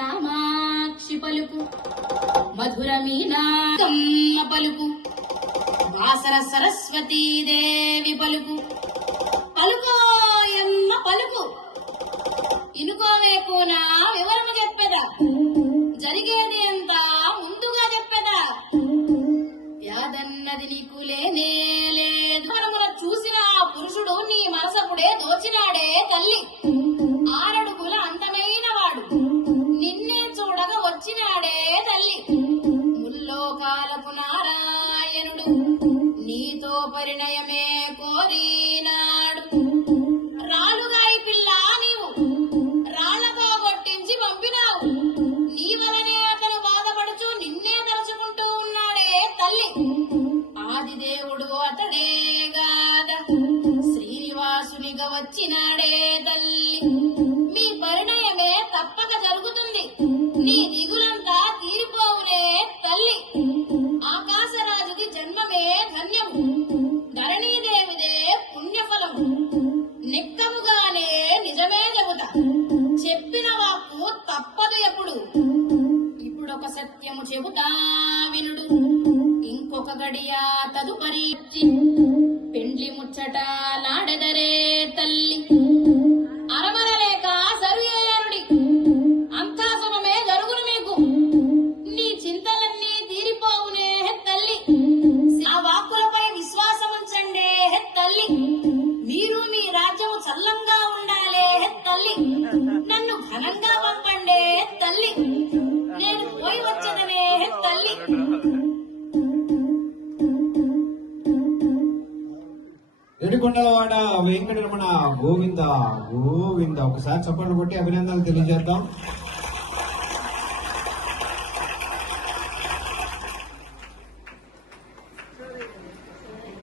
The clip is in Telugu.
కామాక్షి పలుకు మధుర మీనాకమ్మ పలుకు వాసర సరస్వతీ దేవి పలుకు పలుకోయమ్మ పలుకు. ఇనుకోవేకునా వివరము చెప్పెదా జరిగేది ఎంత ముందుగా చెప్పెదా. యాదన్నది నీకు లేనే నీతో పరిణయమే కోరినాడు. రాలుగాయి పిల్ల నీవు. రాళ్ళతో కొట్టించి పంపినావు. నీ వలనే అతను బాధపడుచు నిన్నే తలుచుకుంటూ ఉన్నాడే తల్లి. ఆదిదేవుడు అతడే గాద శ్రీనివాసునిగా వచ్చినాడే తల్లి. చెప్పిన వాక్కు తప్పదు ఎప్పుడు. ఇప్పుడు ఒక సత్యము చెబుతా వినుడు. ఇంకొక గడియ తదుపరి. పెండ్లి ముచ్చటాలా ఘనంగా పంపండే తల్లి. నేను పోయి వచ్చదనే తల్లి. ఏడుకొండలవాడ వెంకటరమణ గోవింద. గోవింద. ఒకసారి చప్పట్లు కొట్టి అభినందనలు తెలియజేద్దాం.